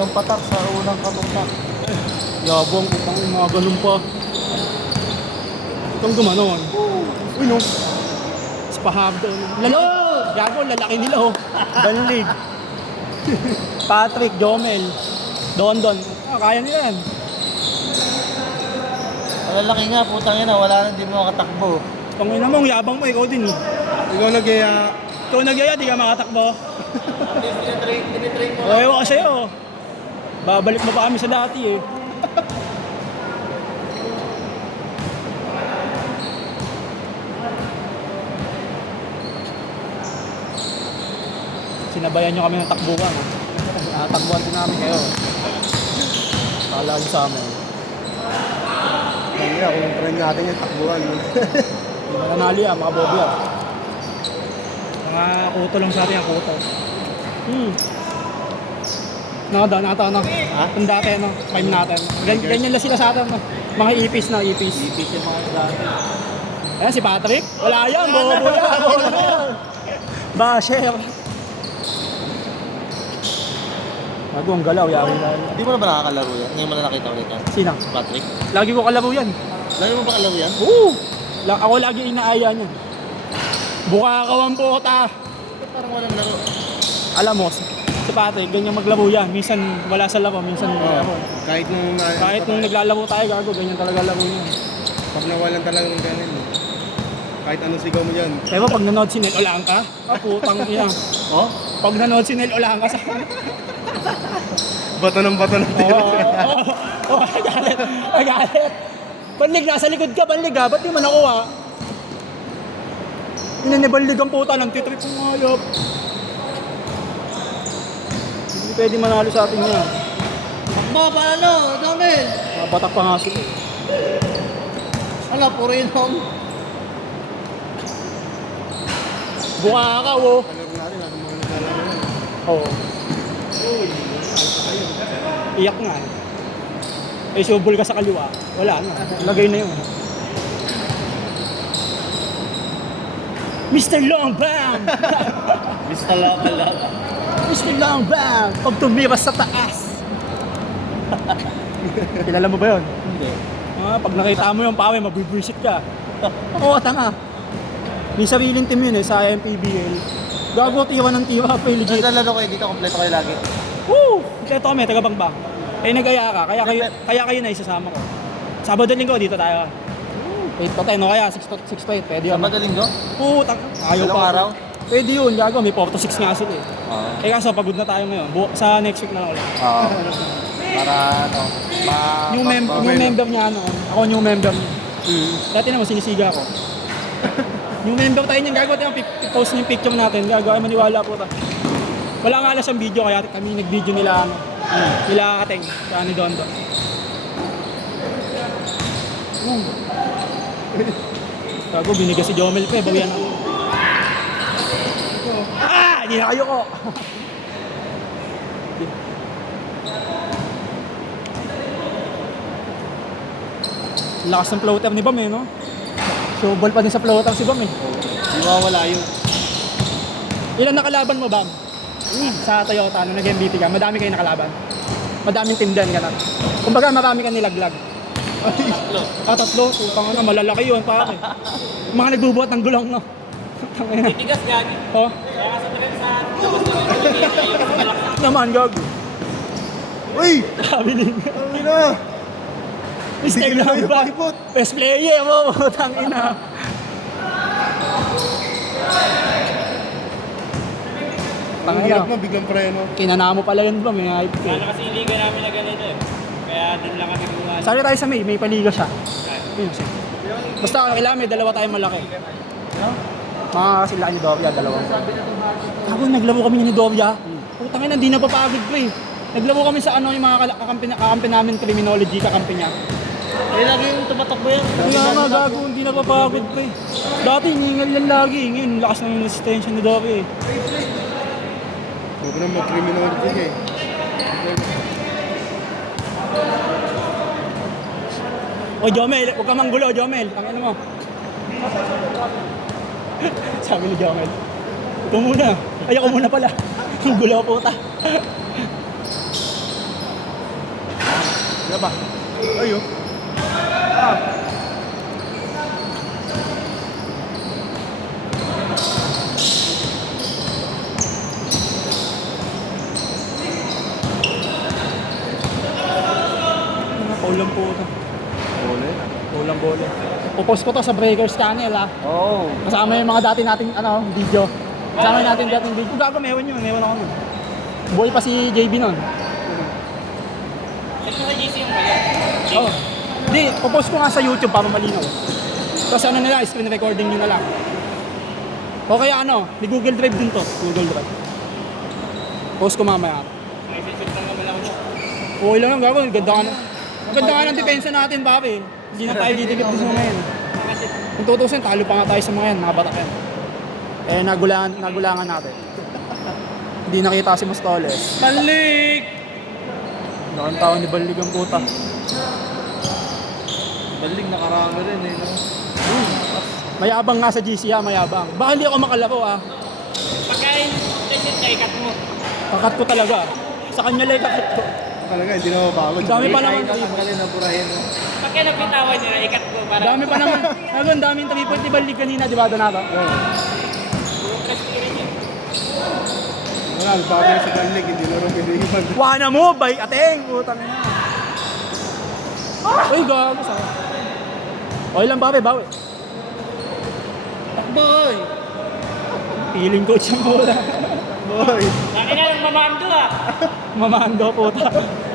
Unang patak sa unang katutak. Yabang, utang mga ganun pa. Itong gumanon. Uy, no. Sa pahab doon. Gago, lalaki nila, oh. Banlig. Patrick, Jomel, Dondon. Kaya nila yan. Malalaki nga, putang ina, wala na, hindi mo makatakbo. Pangina mo, ang yabang mo, ikaw din, eh. Ikaw nagyaya. Ikaw nagyaya, di ka makatakbo. Tinitrain mo. Ewan ko sa'yo. Babalik mo pa kami sa dati, eh. Sinabayan nyo kami ng takbuhan. Takbuhan din namin kayo. Kala nyo sa amin. Kaya kung try natin yung takbuhan. Hindi mananali ah, mga bobi ah. Mga kuto lang sa atin ang kuto. Nakata na. Ha? Yung dati no, time natin. Ganyan lang sila sa atin. No? Mga ipis na ipis. Ipis yung mga dati. Ayan si Patrick. Wala yan, bobo yan. Basher. Bago ang galaw, yawi na. Hindi mo na ba nakakalaro yan? Ngayon mo na nakita ulit yan? Sino? Patrick? Lagi ko kalaro yan. Lagi mo ba kalaro yan? Oo! Ako lagi inaaya niya. Bukakaw ang puta. Parang walang laro. Alam mo, si Patrick, ganyan maglaro yan. Minsan wala sa laro, minsan laro. Kahit Kahit nung naglalaro tayo, gago, ganyan talaga laro niya. pag nawalan talagang ganin. Kahit anong sigaw mo dyan. Pero pag nanood si Nel Olangka, putang ina. Oh? Pag nanood si Nel Olangka sa... Bato ng tira. Agalit. Agalit. Banlig, nasa likod ka, banlig ha. Ba't di mo nakuha? Inanibanlig ang puta ng titrip ng hayop. Hindi pwede manalo sa atin yan. Takbo, paano? Domel! Batak pa nga sila. Ano, puro inom. Buka ka, wo. Kalaro natin, ano mga naglalaro yan. Oo. Iyak nga eh. Eh, subol ka sa kaliwa. Wala na. Lagay na yun. Mr. Longbang! Mr. Local. Mr. Longbang! Pag tumira sa taas! Kilala mo ba yun? Hindi. Pag nakita mo yung pawe, mabibwisit ka. Oo, tanga. May sariling team yun eh, sa MPBL. Gago, tiwa ng tiwa, pa legit. Naglalaro kayo dito, kompleto kayo lagi. Woo! Ito kami, taga-bangbang. Eh, nag-aya ka, kaya kayo na isasama ko. Sabado linggo, dito tayo. 8 to 10, no kaya 6 to 8, pwede yun. Sa madaling go? Oo, ayaw Dalawang pa. araw? Pwede yun, gago, may 4 to 6 nga sila eh. Oo. Eh kaso, pagod na tayo ngayon. Sa next week na lang ulit. Oo. Para ano, New member niya, ano, ako new member niya. Dati naman, sinisiga ako. New member tayo niyan, gago, tayo, post niyo yung picture natin, gago, ay maniwala po ta. Wala nga alas ang video, kaya kami nag-video nila, ano, nila Kateng, sa ni Dondo. Gago, binigay si Jomel pa, bawian ako. Hindi na kayo ko! Lakas ng floater ni Bam eh, no? Showball pa din sa floater si Bam eh. Di mawala yun. Ilan nakalaban mo, Bam? Sa Toyota, nung nag-MVP ka, madami kayo nakalaban. Madaming tindan ka na. Kumbaga, marami ka nilaglag. Tatlo. Putang na, malalaki yun, pare. Mga nagbubuhat ng gulong, no? Titigas gagi. Oh? Kaya nga sa tagal sa labas na Naman, gago. Uy! Sabi din. Ang ina! Mistake lang ba? Best player mo, putang ina. Ang hirap mo, biglang preno. Kinana mo pala yun, Bam. May hype ka. Ano kasi yung liga namin na ganito eh. Kaya din lang kami gumawa. Sali tayo sa may paliga siya. Yun siya. Basta kailangan may dalawa tayong malaki. Mga kasi laki ni Doria, dalawang. Ako, naglaro kami ni Doria. Putang ina, hindi na papagod ko eh. Naglaro kami sa ano, yung mga kakampi namin, criminology, kakampi niya. Eh, lagi yung tumatakbo yan. Kaya nga gago, hindi na papagod ko eh. Dati, hingal yan lagi. Ngayon, lakas na yung resistensya ni Doria eh. Huwag na mag-criminology eh. O Jomel, huwag ka manggulo, Jomel. Tangin mo. Sabi ni Jomel. Ito muna. Ayoko muna pala. Ang gulo puta. Ano ba? Ayun. Ah. Paulang po ito. Uli. Paulang bola. Pupost ko to sa Breakers channel ha. Oo. Kasama yung mga dati nating video. Kasama yung natin dating video. Gago, mewan yun. Mewan ako nun. Boy pa si JB nun. Ito sa GC yung kaya. Oo. Hindi, pupost ko nga sa YouTube para malinaw. Tapos ano nila, screen recording nyo na lang. O kaya may Google Drive din to. Google Drive. Post ko mamaya. May sensor lang naman ako siya. Okay lang lang, gago. Ganda ka na. Ang ganda ka ng depensa natin, Bobby. Hindi na tayo didikit sa mga yan. Kung tutusin, talo pa nga tayo sa mga yan, mga batak yan. Eh, nagulangan natin. Hindi nakita si Mostoles. Balik! Nakang tao ni Balik ang puta. Balik, nakarami rin eh. No? Mayabang nga sa GC mayabang. Baka hindi ako makalaro Pagkain, session na ikat mo. Kakat ko talaga. Sa kanya lang kakat ko. Talaga, hindi na mapagod. Ang dami pa naman. Ang galing na burahin. No? Pagka napitawan nyo na ikat mo para... Dami pa naman. Ang daming tumipot ni Balik kanina, di ba Donato? Plus rin yun. Wala, bagay sa Balik, hindi na rin pinihiman. Wana mo, bay ateng. Putang ina. Uy, gago sa. Okay lang, bawi. Boy! Feeling coach ang bola. Boy! Laki na lang mamando ah. Mamando puta.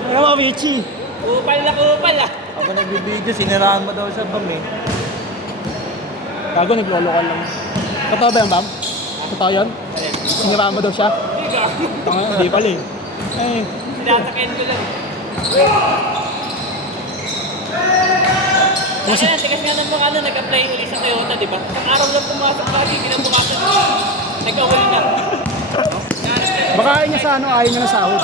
Ano mo, Vichy? Upal ah. Ako nagbibideo, siniraan mo daw siya bam eh. Gago, naglolokal lang. Totoo ba yan, Bam? Totoo yun? Siniraan mo daw siya? Hindi pala eh. Eh, Sinasakyan ko lang. Kaya tigas nga ng mga nag-apply ulit sa Toyota, di ba? Ang araw lang pumasok lagi, kinabukasan nag-awali na. baka ayaw niya sa ayaw niya na sahod.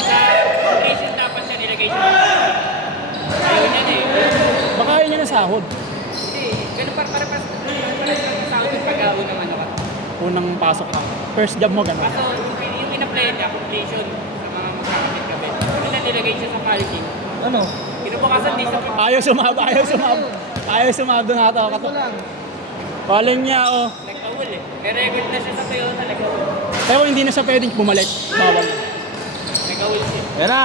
Sa application dapat siya nilagay siya. Ayaw niya na eh. Baka ayaw niya na sahod. Hindi, ganun para sa akin pag-aw naman ako. Unang pasok ka. First job mo, gano'n. Kaso yung in-apply niya, completion sa mga magkakapit kami. Kasi na nilagay siya sa quality. Ano? Kinabukasan din sa Ayaw sumab doon ata. Paling niya, nag-awal eh. May record na siya sa Toyota, nag-awal. Pero hindi na siya pwedeng bumalik. Bawal. Nag-awal siya. Yan na!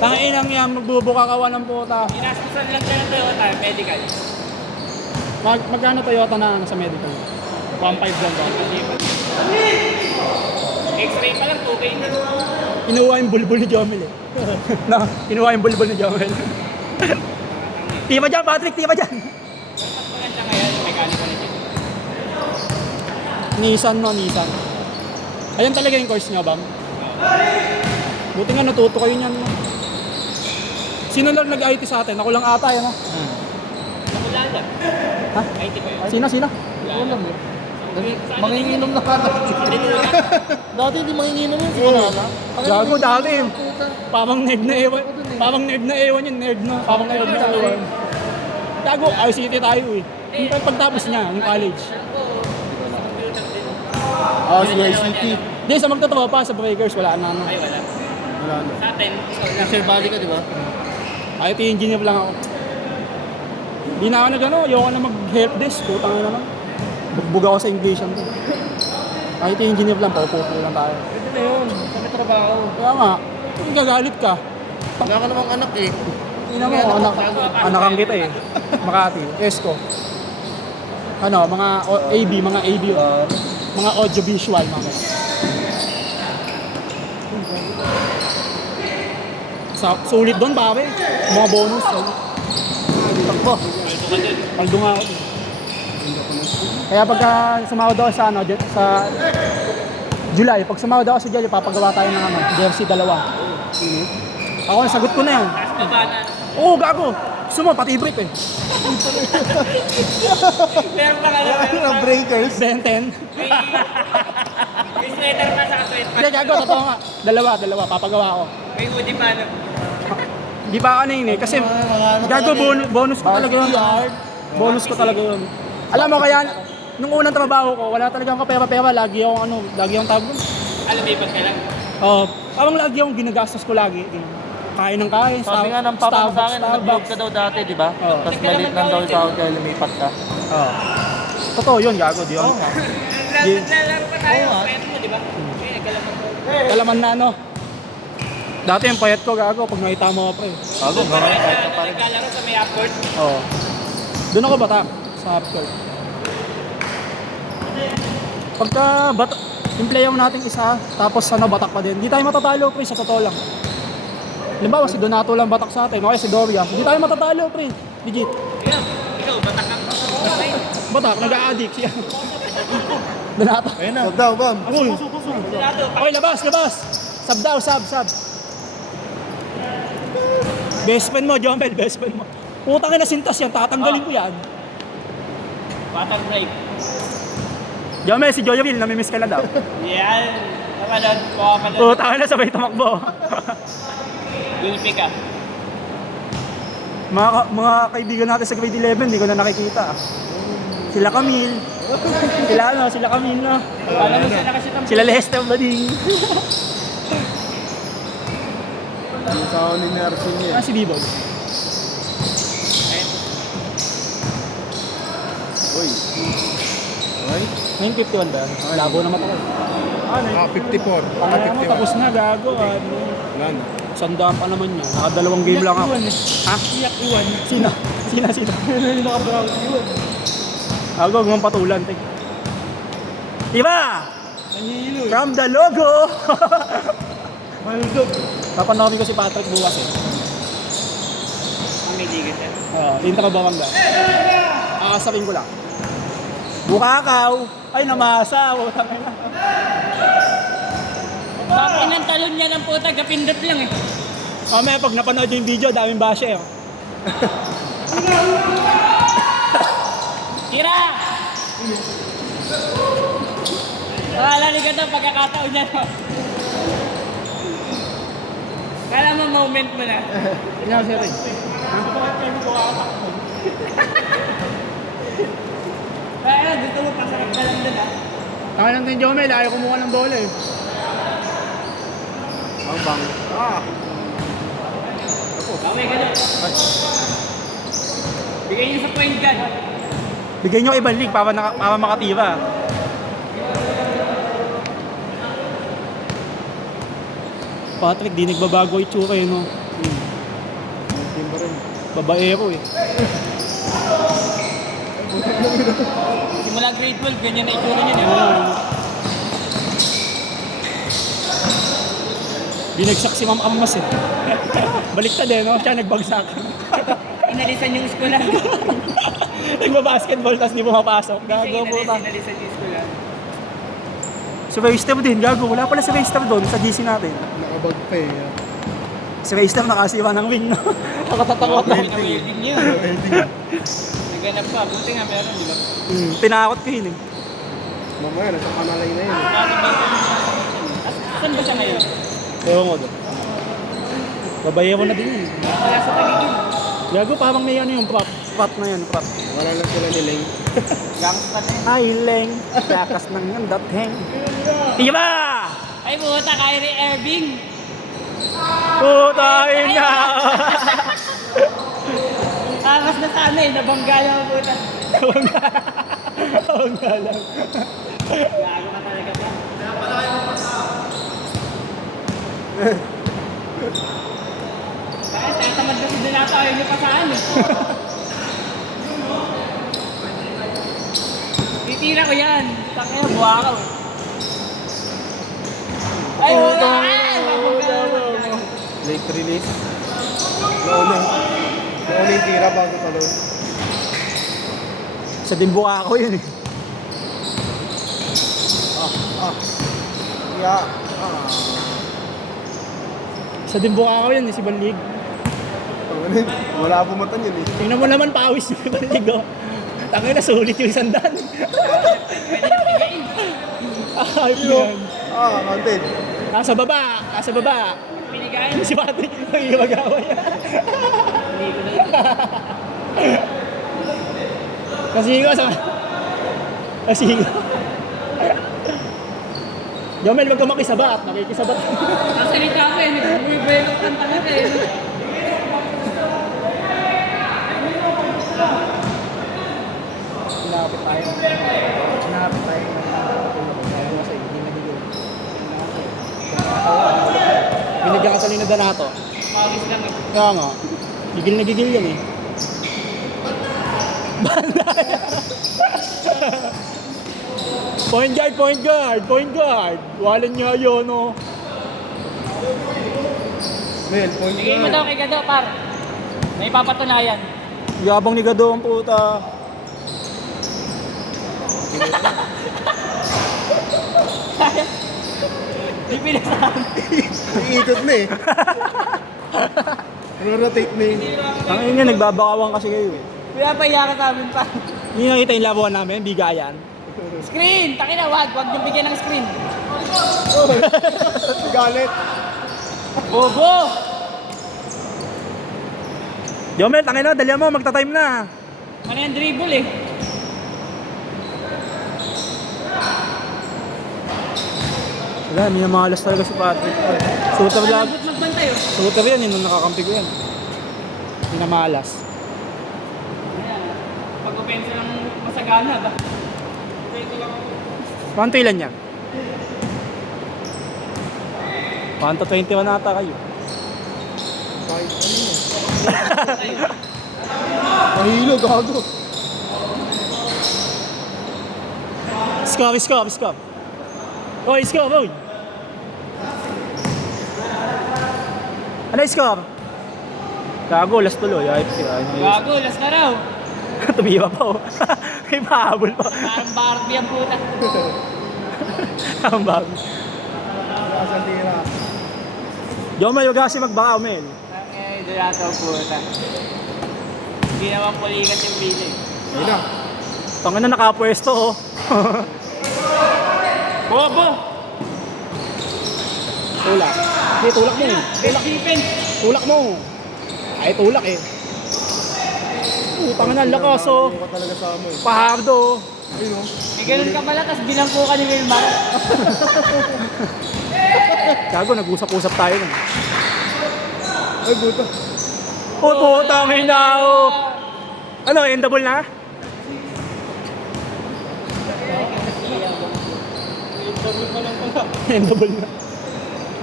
Tanginang yan, magbubuka ka ng puta. Inastusan lang siya ng Toyota, medical. Magkano Toyota na sa medical? 1.5 lang ba? X-ray pa lang, 2K na. Kinuha yung bulbul ni Jomel eh. Kinuha yung bulbul ni Jomel. Tiba dyan, Patrick! Tiba dyan! Mas maganda ngayon, mechanical na siya. Nissan. Ayan talaga yung course niya, Bam. Buti nga natuto kayo niyan. No? Sino lang nag-IT sa atin? Ako lang ata, yan. Wala lang. Ha? IT pa yun. Sino? Wala mo. Manginginom na ka. Dati hindi manginginom yun. Sige na. Gago dati. Pamang nerd na ewan. Yun, nerd na. Pamang nerd na ewan. Gago, ICT tayo eh. Yung pagtapos niya, yung college. CICT. Hindi, sa magtatawa pa, sa breakers, wala na. Ay, wala. Wala na. Sa atin, Sir Bali ka, di ba? IT engineer lang ako. Hindi na ako ayoko na mag-help desk. Putang na naman. Bugbog ako sa English to. IT engineer lang, paupo lang tayo. Pwede na yun. Kami trabaho. Kaya nga, gagalit ka. Wala ka namang anak eh. Ina mo, anak ang kita eh. Makati, Esco. Mga AB, mga AB yun. Mga audio-visual, mga sulit doon, pare. Mga bonus. Takbo. Paldo nga ako. Kaya pagka sumahod ako sa July, pag sumahod ako sa July, papagawa tayo ng jersey 2. Ako, sagot ko na yun. taas baba na. Oo, gago. Gusto mo, pati brick eh. Meron pa ka lang. Breakers? Benten. May sweater pa sa sweater. Hindi, gago, totoo nga. Dalawa, papagawa ko. May hoodie pa na. Di ba ano yun eh, kasi gago bonus ko talaga yun. Bonus ko talaga yun. Alam mo kaya, nung unang trabaho ko, wala talagang kapera-pera. Lagi akong tawag doon. Alam mo, ka lang. Parang lagi akong ginagastos ko lagi. Kain ng kain. Sabi nga ng papa mo sa akin, nag-vlog Starbucks. ka daw dati, di ba? Oo. Tapos maliit lang daw ikaw kaya lumipat ka. Totoo yun, gago. Di yun. Naglalaro pa tayo. Oo nga. Kaya mo, di ba? Kaya nagkalaman ko. Kalaman na ano. Dati yung payat ko, gago. Pag nakita mo ako, pre. Bago, marami kahit na parang. Naglalaro sa may upward. Oo. Doon ako batak. Sa upcourt. Pagka impleyaw natin isa, tapos batak pa din. Hindi tayo matatalo, pre, sa totoo lang. Halimbawa, si Donato lang batak sa atin, o kaya si Doria. Hindi tayo matatalo, pre. Legit. Ikaw, batak ka. Batak, nag-a-addict siya. Donato. Ayun na. Stop daw, Bam. Uy. Donato, Okay, labas. Sub daw, sub. Best friend mo, Jomel, best friend mo. Putang ina sintas yan, tatanggalin ko yan. batang break. Jomel, si Joyoville, namimiss ka na daw. Yan. Napanood ko ka doon. Putang ina, sabay tumakbo. Gulpi ka. Mga kaibigan natin sa grade 11, hindi ko na nakikita. Sila Camille. Sila Camille, no? Alam mo siya nakasitang Sila Lester Bading. Yung sa ni Nersin niya. Si Bibog. Uy. Okay? 951 ba? Labo naman ako. Ah, 54. Ano mo, tapos na, gago. Wala na. Sandaan pa naman niya. Nakadalawang game lang ako. Ha? Iyak Iwan. Sino? Yung nakabraw. Ako, gumang patulan. Diba? From the logo! Papanoorin ko si Patrick bukas eh. may ligat yan. Oo, tinta ka bawang ba? Akasapin ko lang. Bukakaw! Ay, namasa! Utang ina. Bakit ng talon niya ng puta, kapindot lang eh. Mamaya pag napanood yung video, daming basher. Tira! Nakalalig ka pagkakataon niya. Kala mo moment mo na. Hindi ako sir. Kaya gusto mo pasarap ka lang dun ah. Taka lang din Jomel, ayaw kumuha ng bola eh. Ang bang. Ah! Okay ka dun. Bigay niyo sa point guard. Bigyan nyo ibang league para makatira. Patrick, di nagbabago yung itsura eh, no? Timba rin. Babaero eh. Simula grade 12, ganyan na itsura niya. Binagsak si Ma'am Amas eh. Baliktad eh, no? Siya nagbagsak. Inalisan yung eskwela. Nagbabasketball tapos di pumapasok. Gago po ta. Inalisan yung eskwela. Si Rayster din, gago. Wala pala si Rayster doon sa GC natin. Nakabag pa eh. Si Rayster nakasiwa ng wing, no? Nakatatakot na. Welding niya. Naganap pa. Buti nga meron, di ba? Tinakot ko yun eh. Mamaya, nasa kanalay na yun. Saan ba siya ngayon? Ewan ko doon. Babaero na din yun. Wala sa paligid. Gago, parang may ano yung prop. Prop na yan, prop. Wala lang sila ni Leng. Gangsta na yun. Ay, Leng. Lakas ng yandat, heng. Diba? Ay, buta, Kyrie Irving. Putay na! Angas na sana eh, nabangga lang ang puta. Oo nga lang. Gago ka talaga ba? Bakit? Tatamad kasi din natin ayaw niyo pasaan eh. Titira ko yan. Takaya, buha ka eh. Ay, wala! Late release. Nauna yung tira bago talon. Sa dimbuka ako yun eh. Yeah. Sa dimbuka ako yun eh, si Banlig. Wala pumatan yun eh. Tingnan mo naman pawis ni Banlig, oh. Tangay na sulit yung isandaan. Ay, yan. Counted. Nasa baba. Pinigayan. Si Patrick, nagigimagawa yan. Hindi ko na. Kasi ko sa... Sige. Jomel, wag ka makisabat. Nakikisabat. Nasalita ko eh, nag-buhay ng kanta ka eh. Hinapit tayo. Hinapit tayo. Kaya mo sa hindi nagigil. Binigyan ka sa lino Donato. Pawis lang eh. Kaya nga. Gigil na gigil yan eh. Point guard, point guard, point guard. Walan niya yun, no? Mel, point Bigay mo guard. daw kay Gado, par. May papatunayan. Yabang ni Gado ang puta. Di pinasahan. Iikot na eh. Rotate na eh. Ang inyo, nagbabakawang kasi kayo eh. Kaya pahiya ka sa amin pa. Hindi nakita yung labuhan namin, bigayan. Screen! Takina, wag niyong bigyan ng screen. Galit. Bobo! Jomel, tangin na, dalihan mo, magta-time na. Ano yung dribble eh? Wala, minamalas talaga si Patrick. Suta vlog. Malambot magbantay oh. Suta yan, yun ang nakakampi ko yan. Minamalas. Ayan. Pag-opensa lang masagana ba? Kwanto ilan niya? 1 to 21 ata kayo. Kahit ano yun. Mahilo, gago. Skop. Oy, skop, oy. Ano yung skop? Gago, last tuloy. Gago, last na raw. Tumiwa pa oh. May pahabol pa. Parang Barbie ang puta. Ang bago. Kasang tira. Jomel, huwag kasi magbaka, Mel. Eh, Donato ang puta. Hindi naman pulikat yung pili. Ayun na. Tangin na nakapwesto oh. Bobo! Tulak. Hindi, tulak mo. Best defense! Tulak mo. Ay, tulak eh. Utang na, lakas oh. Nakakaluka talaga sa amin. Pahardo. Ayun o. May ganun ka pala, tapos binangko ka ni Wilmar. Gago, nag-usap-usap tayo nun. Ay, buta. Putang ina oh. Ano, endable na? Endable na.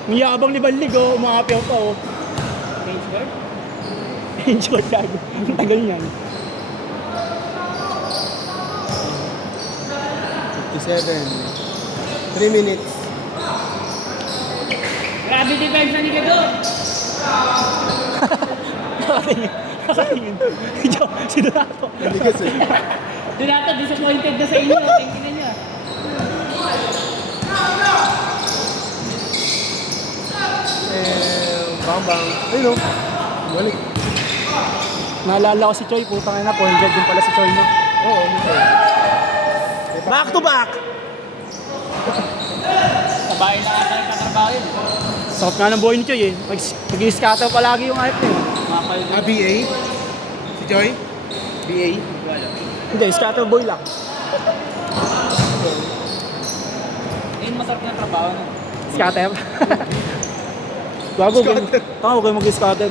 Ang yabang ni Banlig oh, umaapiyaw pa oh. Change guard? Enjoy gago. Ang tagal niyan. 57. 3 minutes. Grabe depensa ni Gado! Nakatingin. Si Donato. Hindi kasi. Donato, disappointed na sa inyo. Tingin na niya. Bang. Ayun o. Balik. Naalala ko si Choi, putang ina, point guard din pala si Choi no. Oo, minsan. Back to back! Sa bahay na ata nagtatrabaho yun. Sakot nga ng buhay ni Choi eh. Nag-scatter palagi yung hype niya. Mapal Ah, BA? Si Joy? BA? Hindi, scatter boy lang. Yun, masarap na trabaho na. Scatter. Gago, tanga huwag kayo mag-scatter.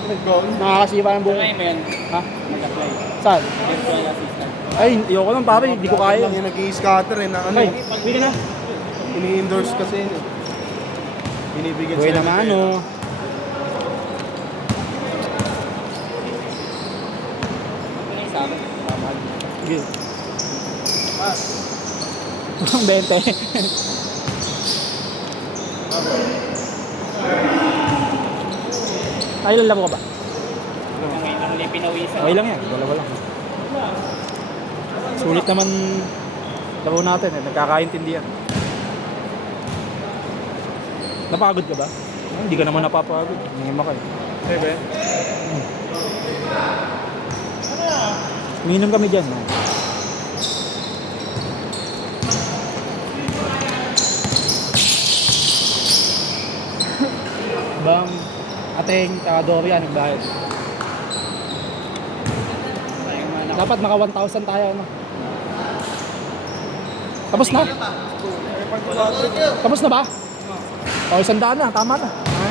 Nakakasipa ng buhay. Try mo yan. Ha? Mag-apply. Saan? Virtual assistant. Ay, ayoko lang pare, hindi ko kaya. Lang yung nag-i-scatter eh, na ano. Ay, uwi ka na. Ini-endorse kasi yun eh. Binibigyan Uwi sila ng naman pera. ano. Ano yung sabi? Sige. Ang 20. Ay, lalabo ka ba? Ngayon lang ulit pinawisan. Okay lang yan, dalawa lang. Sulit naman laro natin eh, nagkakaintindihan. Napagod ka ba? Hindi ka naman napapagod. Ngima ka eh. Eh, be? Uminom kami dyan. No? Bang, ating taga-Doria, nagbayad. Dapat maka 1,000 tayo, no? Tapos na? Tapos na ba? O, 100 na. Tama na.